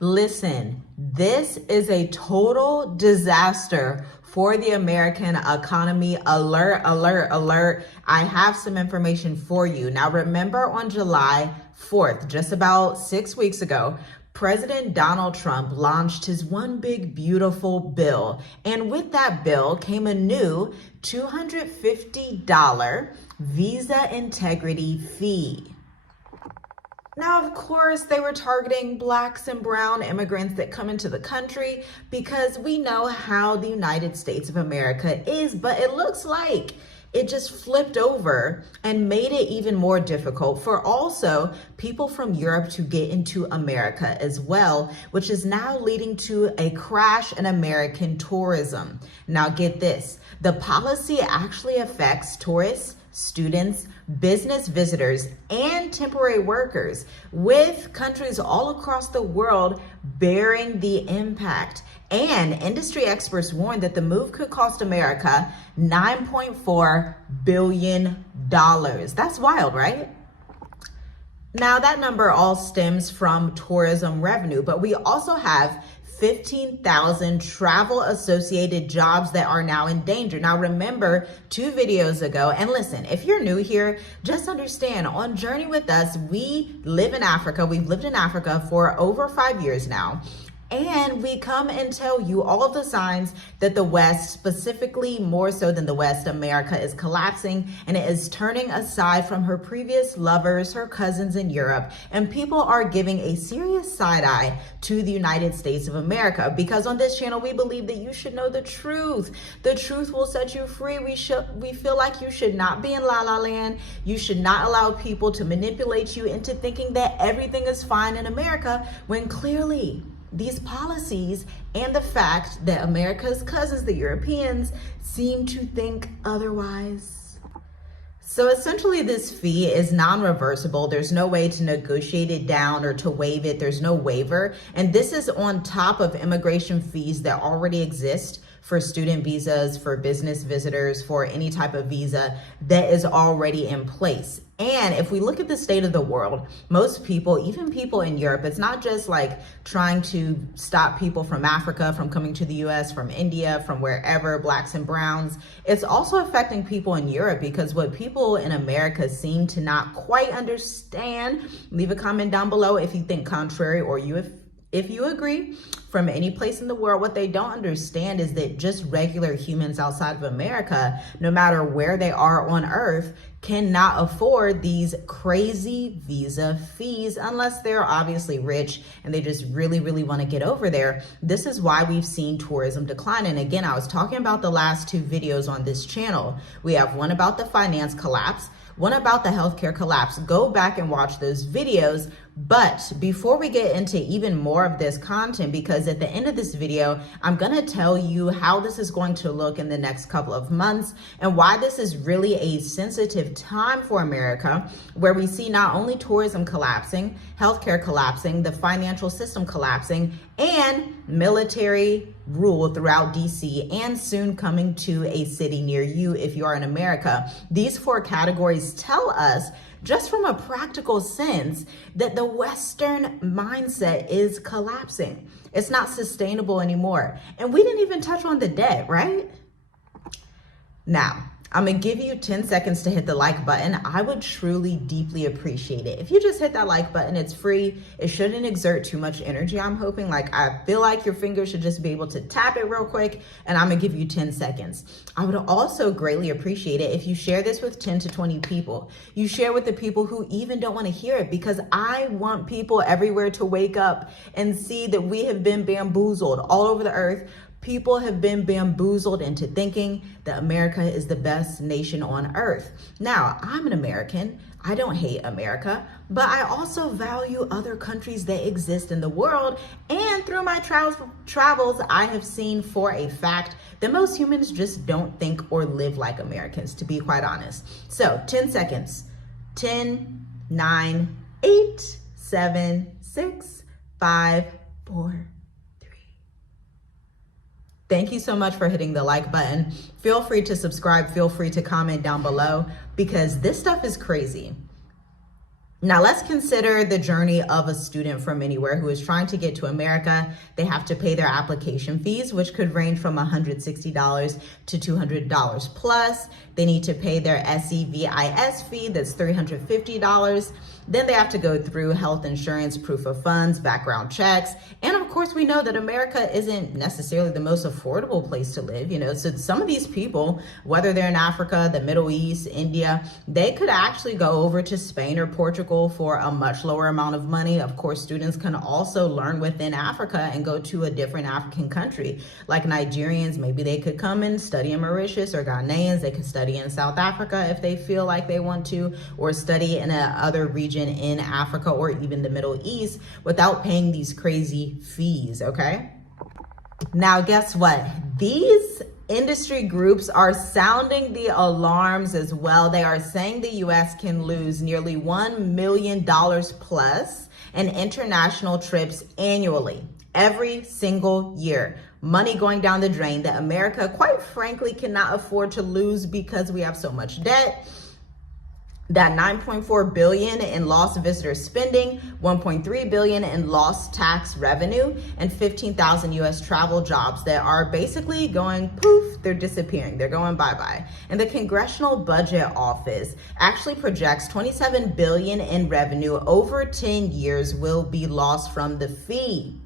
Listen, this is a total disaster for the American economy. Alert, alert, alert. I have some information for you. Now, remember on July 4th, just about 6 weeks ago, President Donald Trump launched his one big beautiful bill. And with that bill came a new $250 visa integrity fee. Now, of course, they were targeting Blacks and brown immigrants that come into the country because we know how the United States of America is, but it looks like it just flipped over and made it even more difficult for also people from Europe to get into America as well, which is now leading to a crash in American tourism. Now, get this, the policy actually affects tourists, students, business visitors, and temporary workers, with countries all across the world bearing the impact. And industry experts warn that the move could cost America $9.4 billion. That's wild, right? Now, that number all stems from tourism revenue, but we also have 15,000 travel associated jobs that are now in danger. Now, remember 2 videos ago, and listen, if you're new here, just understand on Journey with Us, we live in Africa. We've lived in Africa for over 5 years now. And we come and tell you all of the signs that the West, specifically more so than the West, America is collapsing and it is turning aside from her previous lovers, her cousins in Europe. And people are giving a serious side eye to the United States of America, because on this channel, we believe that you should know the truth. The truth will set you free. We feel like you should not be in La La Land. You should not allow people to manipulate you into thinking that everything is fine in America, when clearly these policies and the fact that America's cousins, the Europeans, seem to think otherwise. So essentially, this fee is non-reversible. There's no way to negotiate it down or to waive it. There's no waiver. And this is on top of immigration fees that already exist for student visas, for business visitors, for any type of visa that is already in place. And if we look at the state of the world, most people, even people in Europe, it's not just like trying to stop people from Africa from coming to the US, from India, from wherever, Blacks and browns. It's also affecting people in Europe, because what people in America seem to not quite understand, leave a comment down below if you think contrary, or if you agree, from any place in the world. What they don't understand is that just regular humans outside of America, no matter where they are on earth, cannot afford these crazy visa fees unless they're obviously rich and they just really, really want to get over there. This is why we've seen tourism decline. And again, I was talking about the last 2 videos on this channel. We have one about the finance collapse, one about the healthcare collapse. Go back and watch those videos. But before we get into even more of this content, because at the end of this video, I'm going to tell you how this is going to look in the next couple of months and why this is really a sensitive time for America, where we see not only tourism collapsing, healthcare collapsing, the financial system collapsing, and military rule throughout DC, and soon coming to a city near you if you are in America. These 4 categories tell us, just from a practical sense, that the Western mindset is collapsing. It's not sustainable anymore. And we didn't even touch on the debt, right? Now, I'm gonna give you 10 seconds to hit the like button. I would truly, deeply appreciate it. If you just hit that like button, it's free. It shouldn't exert too much energy, I'm hoping. Like, I feel like your fingers should just be able to tap it real quick, and I'm gonna give you 10 seconds. I would also greatly appreciate it if you share this with 10 to 20 people. You share with the people who even don't wanna hear it, because I want people everywhere to wake up and see that we have been bamboozled all over the earth. People have been bamboozled into thinking that America is the best nation on earth. Now, I'm an American. I don't hate America, but I also value other countries that exist in the world. And through my travels, I have seen for a fact that most humans just don't think or live like Americans, to be quite honest. So 10 seconds. 10, 9, 8, 7, 6, 5, 4, Thank you so much for hitting the like button. Feel free to subscribe. Feel free to comment down below, because this stuff is crazy. Now let's consider the journey of a student from anywhere who is trying to get to America. They have to pay their application fees, which could range from $160 to $200 plus. They need to pay their SEVIS fee, that's $350. Then they have to go through health insurance, proof of funds, background checks. And of course, we know that America isn't necessarily the most affordable place to live, so some of these people, whether they're in Africa, the Middle East, India, they could actually go over to Spain or Portugal for a much lower amount of money. Of course, students can also learn within Africa and go to a different African country. Like Nigerians, maybe they could come and study in Mauritius, or Ghanaians, they could study in South Africa if they feel like they want to, or study in another region in Africa or even the Middle East without paying these crazy fees, okay? Now, guess what? These industry groups are sounding the alarms as well. They are saying the US can lose nearly $1 million plus in international trips annually, every single year. Money going down the drain that America, quite frankly, cannot afford to lose because we have so much debt. That $9.4 billion in lost visitor spending, $1.3 billion in lost tax revenue, and 15,000 US travel jobs that are basically going poof, they're disappearing, they're going bye-bye. And the Congressional Budget Office actually projects $27 billion in revenue over 10 years will be lost from the fee.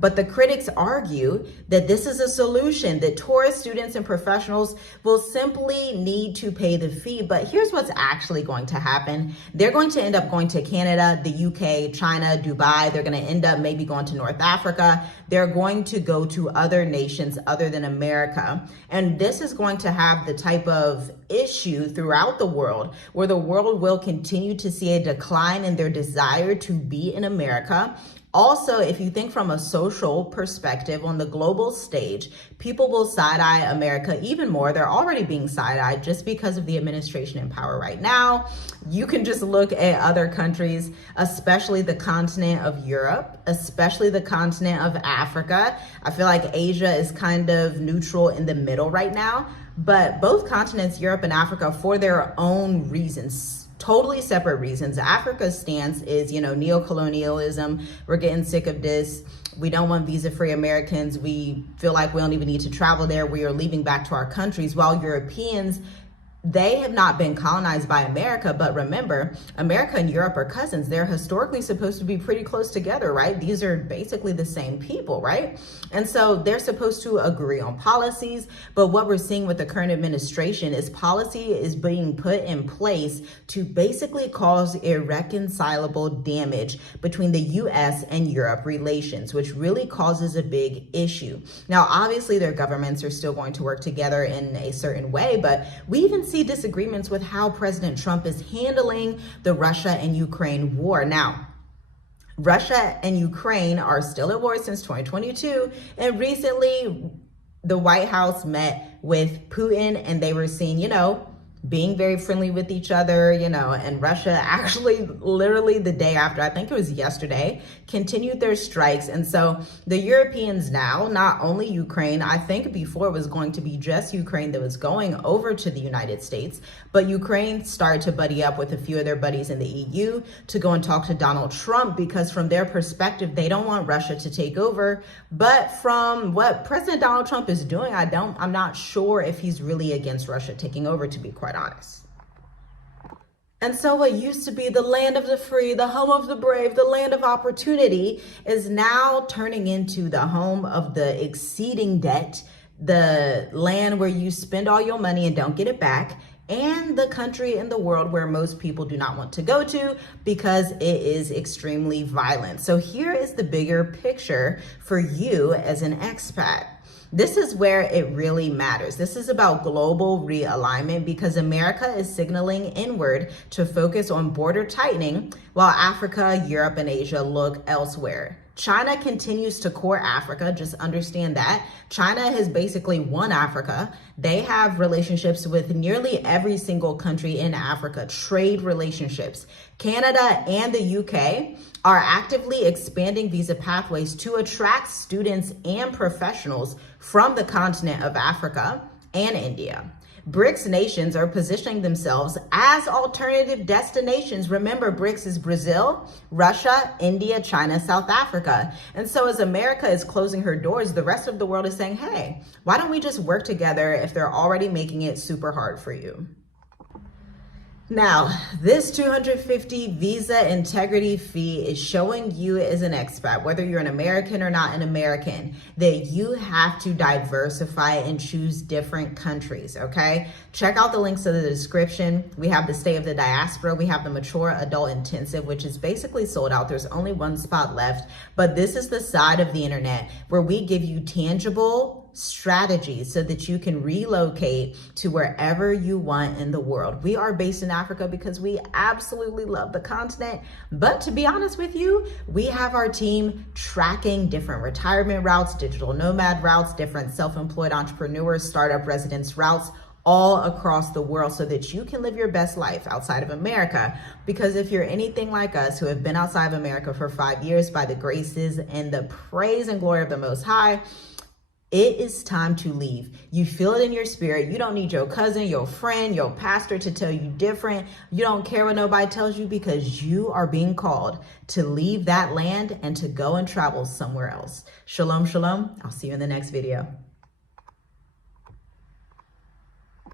But the critics argue that this is a solution, that tourists, students, and professionals will simply need to pay the fee. But here's what's actually going to happen. They're going to end up going to Canada, the UK, China, Dubai. They're going to end up maybe going to North Africa. They're going to go to other nations other than America. And this is going to have the type of issue throughout the world where the world will continue to see a decline in their desire to be in America. Also, if you think from a social perspective on the global stage, people will side-eye America even more. They're already being side-eyed just because of the administration in power right now. You can just look at other countries, especially the continent of Europe, especially the continent of Africa. I feel like Asia is kind of neutral in the middle right now, but both continents, Europe and Africa, for their own reasons, totally separate reasons. Africa's stance is, neocolonialism. We're getting sick of this. We don't want visa-free Americans. We feel like we don't even need to travel there. We are leaving back to our countries. While Europeans, they have not been colonized by America, but remember, America and Europe are cousins. They're historically supposed to be pretty close together, right? These are basically the same people, right? And so they're supposed to agree on policies, but what we're seeing with the current administration is policy is being put in place to basically cause irreconcilable damage between the US and Europe relations, which really causes a big issue. Now, obviously, their governments are still going to work together in a certain way, but we even see disagreements with how President Trump is handling the Russia and Ukraine war. Now, Russia and Ukraine are still at war since 2022, and recently the White House met with Putin and they were seen, being very friendly with each other, and Russia actually literally the day after, I think it was yesterday, continued their strikes. And so the Europeans now, not only Ukraine, I think before it was going to be just Ukraine that was going over to the United States, but Ukraine started to buddy up with a few of their buddies in the EU to go and talk to Donald Trump, because from their perspective, they don't want Russia to take over. But from what President Donald Trump is doing, I'm not sure if he's really against Russia taking over, to be quite honest. And so what used to be the land of the free, the home of the brave, the land of opportunity is now turning into the home of the exceeding debt, the land where you spend all your money and don't get it back, and the country in the world where most people do not want to go to because it is extremely violent. So here is the bigger picture for you as an expat. This is where it really matters. This is about global realignment, because America is signaling inward to focus on border tightening while Africa, Europe, and Asia look elsewhere. China continues to core Africa. Just understand that. China has basically won Africa. They have relationships with nearly every single country in Africa, trade relationships. Canada and the UK are actively expanding visa pathways to attract students and professionals from the continent of Africa and India. BRICS nations are positioning themselves as alternative destinations. Remember, BRICS is Brazil, Russia, India, China, South Africa. And so as America is closing her doors, the rest of the world is saying, hey, why don't we just work together if they're already making it super hard for you? Now, this $250 visa integrity fee is showing you as an expat, whether you're an American or not an American, that you have to diversify and choose different countries, okay? Check out the links to the description. We have the State of the Diaspora. We have the Mature Adult Intensive, which is basically sold out. There's only one spot left, but this is the side of the internet where we give you tangible strategies so that you can relocate to wherever you want in the world. We are based in Africa because we absolutely love the continent. But to be honest with you, we have our team tracking different retirement routes, digital nomad routes, different self-employed entrepreneurs, startup residence routes, all across the world so that you can live your best life outside of America. Because if you're anything like us who have been outside of America for 5 years by the graces and the praise and glory of the Most High, it is time to leave. You feel it in your spirit. You don't need your cousin, your friend, your pastor to tell you different. You don't care what nobody tells you because you are being called to leave that land and to go and travel somewhere else. Shalom, shalom. I'll see you in the next video.